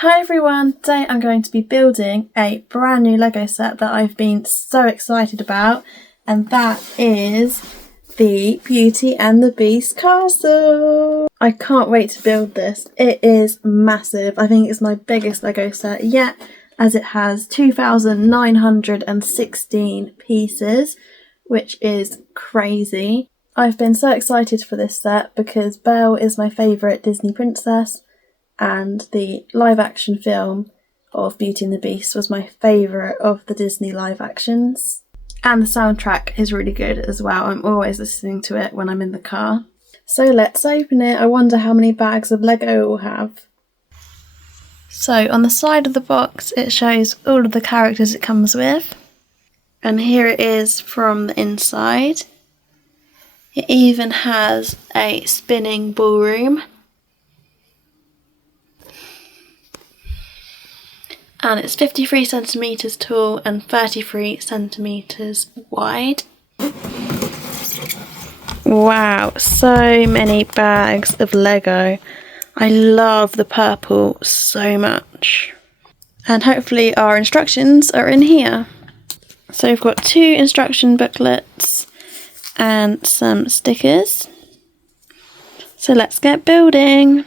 Hi everyone, today I'm going to be building a brand new Lego set that I've been so excited about, and that is the Beauty and the Beast castle. I can't wait to build this. It is massive. I think it's my biggest Lego set yet, as it has 2,916 pieces, which is crazy. I've been so excited for this set because Belle is my favourite Disney princess, and the live action film of Beauty and the Beast was my favourite of the Disney live actions. And the soundtrack is really good as well. I'm always listening to it when I'm in the car. So let's open it. I wonder how many bags of Lego it will have. So on the side of the box it shows all of the characters it comes with. And here it is from the inside. It even has a spinning ballroom. And it's 53 centimetres tall and 33 centimetres wide. Wow, so many bags of Lego. I love the purple so much. And hopefully our instructions are in here. So we've got 2 instruction booklets and some stickers. So let's get building.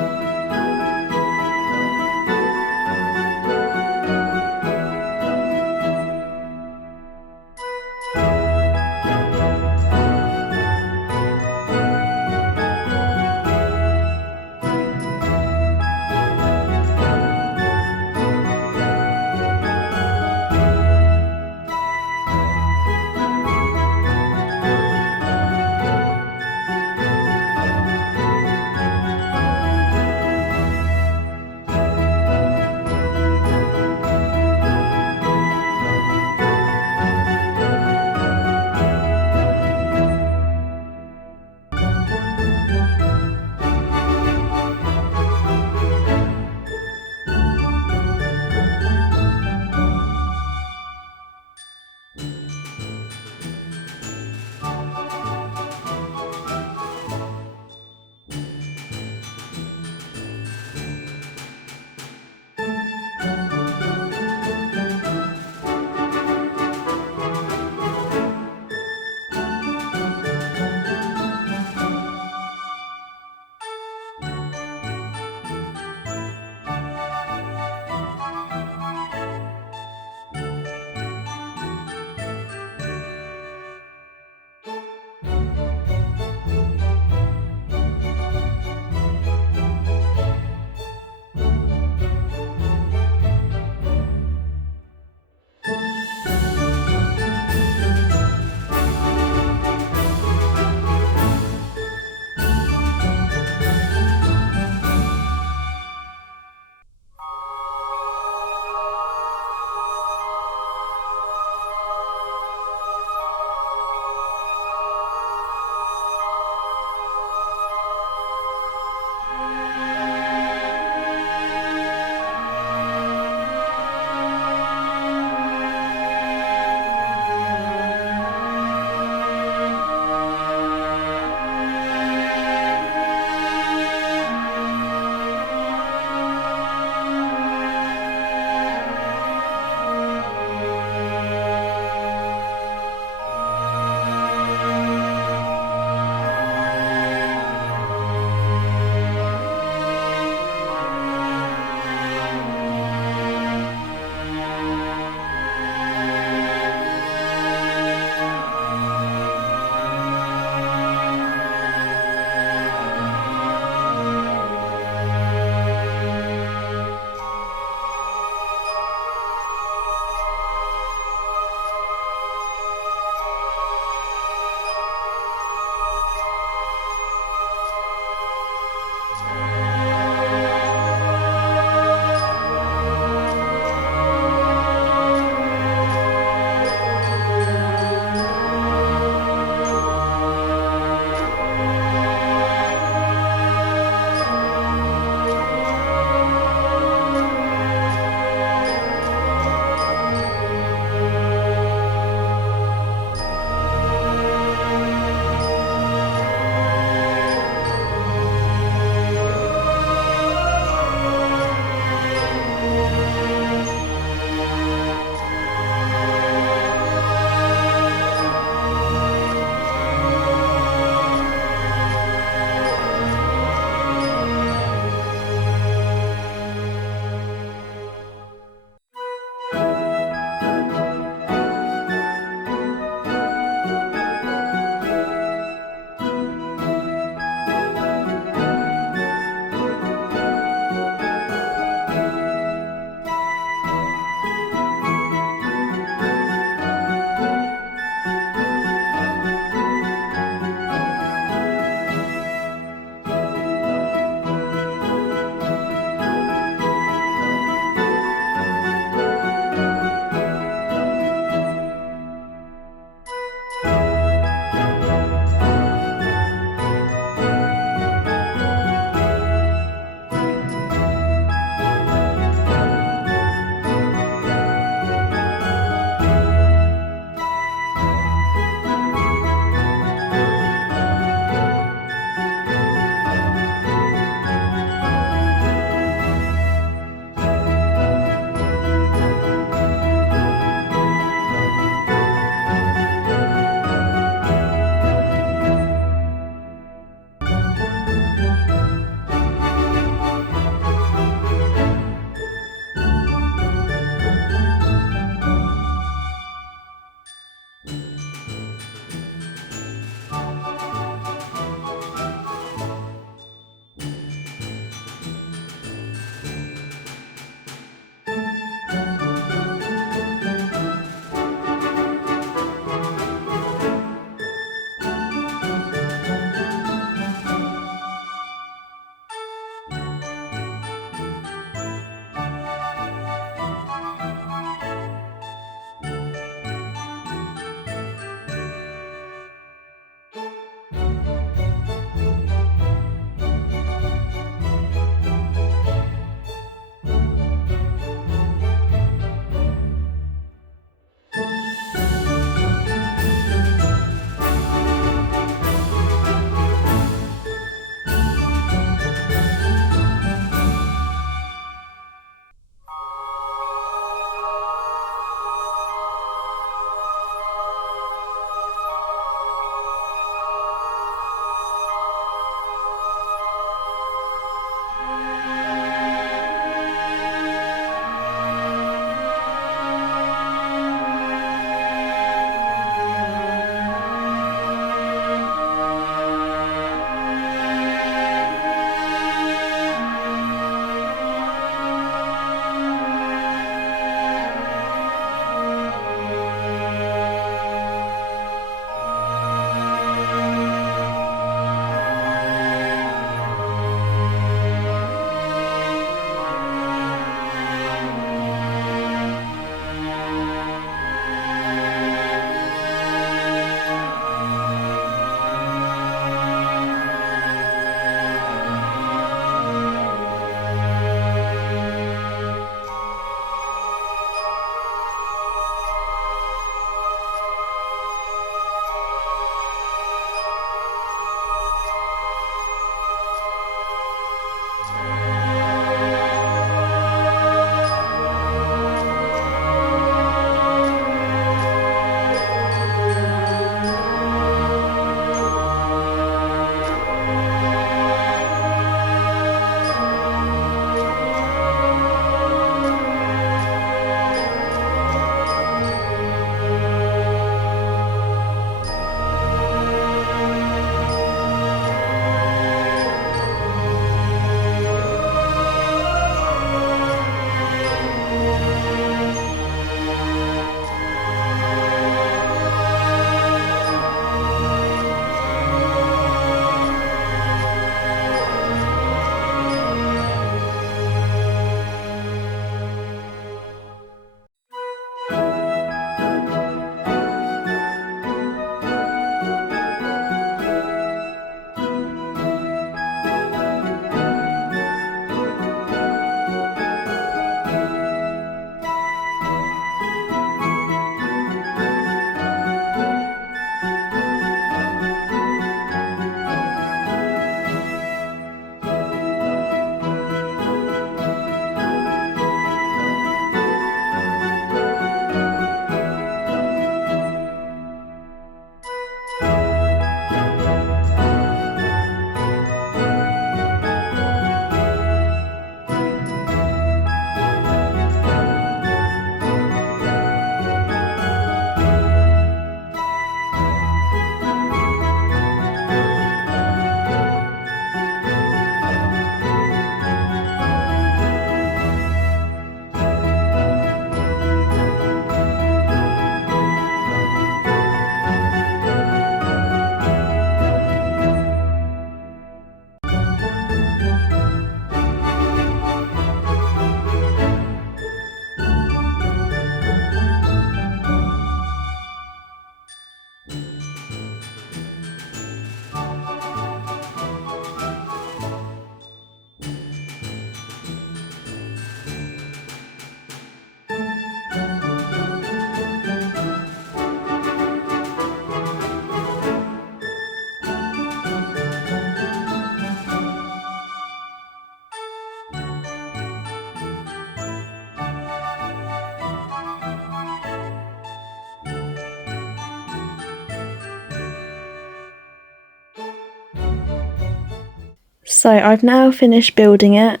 So I've now finished building it.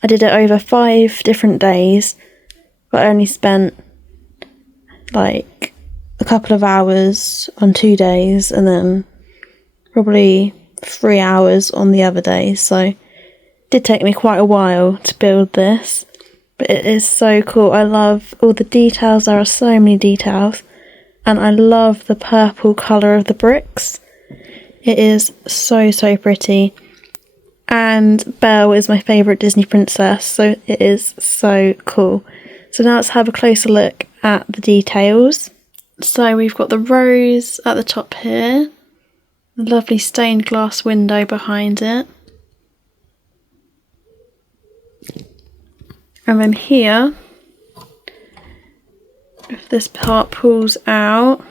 I did it over 5 different days, but I only spent like a couple of hours on 2 days and then probably 3 hours on the other days. So it did take me quite a while to build this, but it is so cool. I love all the details. There are so many details, and I love the purple colour of the bricks. It is so pretty. And Belle is my favourite Disney princess, so it is so cool. So now let's have a closer look at the details. So we've got the rose at the top here, the lovely stained glass window behind it. And then here, if this part pulls out,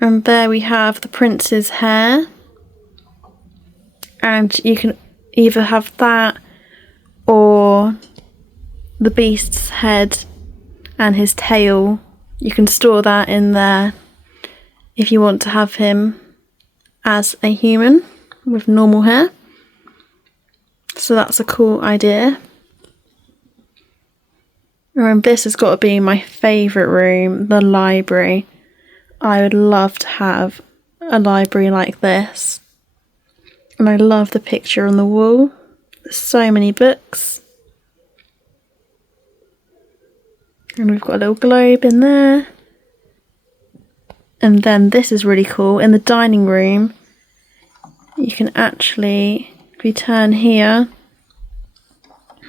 and there we have the prince's hair. And you can either have that or the beast's head and his tail. You can store that in there if you want to have him as a human with normal hair. So that's a cool idea. And this has got to be my favourite room, the library. I would love to have a library like this. And I love the picture on the wall. There's so many books. And we've got a little globe in there. And then this is really cool. In the dining room, you can actually, if you turn here,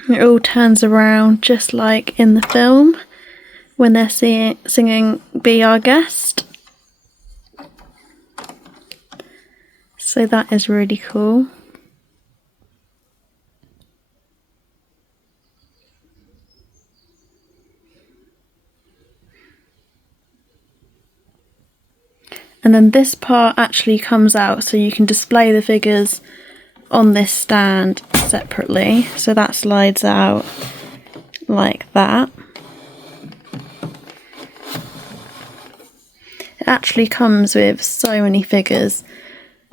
it all turns around just like in the film when they're singing Be Our Guest. So that is really cool. And then this part actually comes out, so you can display the figures on this stand separately. So that slides out like that. It actually comes with so many figures,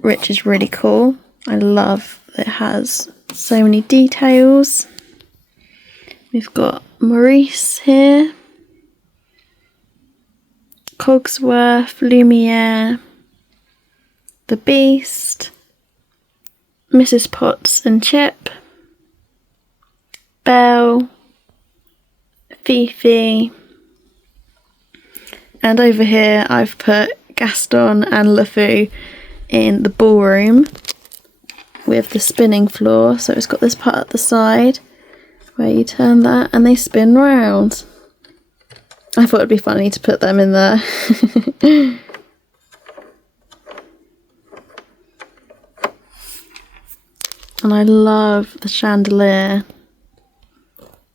which is really cool. I love that it has so many details. We've got Maurice here, Cogsworth, Lumiere, the Beast, Mrs. Potts and Chip, Belle, Fifi, and over here I've put Gaston and LeFou in the ballroom with the spinning floor. So it's got this part at the side where you turn that and they spin round. I thought it'd be funny to put them in there. And I love the chandelier.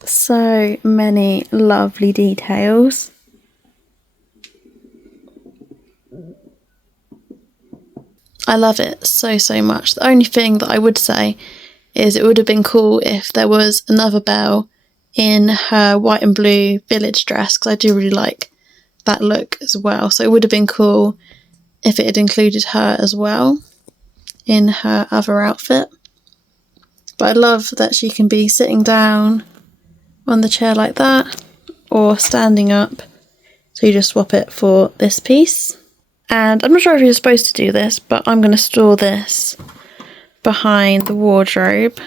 So many lovely details. I love it so much. The only thing that I would say is it would have been cool if there was another Belle in her white and blue village dress, because I do really like that look as well. So it would have been cool if it had included her as well in her other outfit. But I love that she can be sitting down on the chair like that or standing up. So you just swap it for this piece. And I'm not sure if you're supposed to do this, but I'm going to store this behind the wardrobe.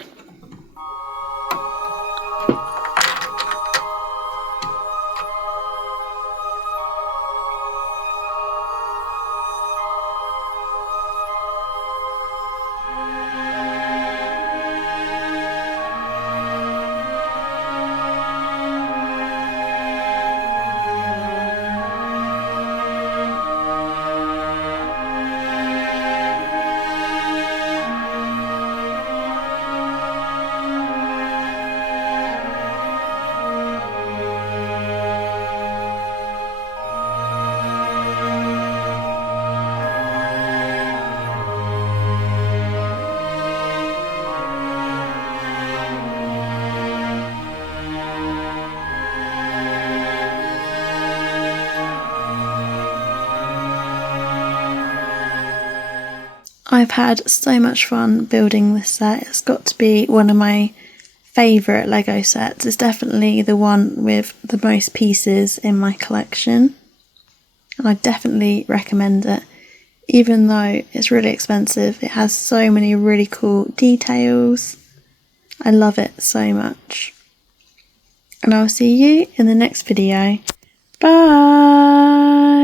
I've had so much fun building this set. It's got to be one of my favourite Lego sets. It's definitely the one with the most pieces in my collection, and I definitely recommend it. Even though it's really expensive, it has so many really cool details. I love it so much. And I'll see you in the next video. Bye!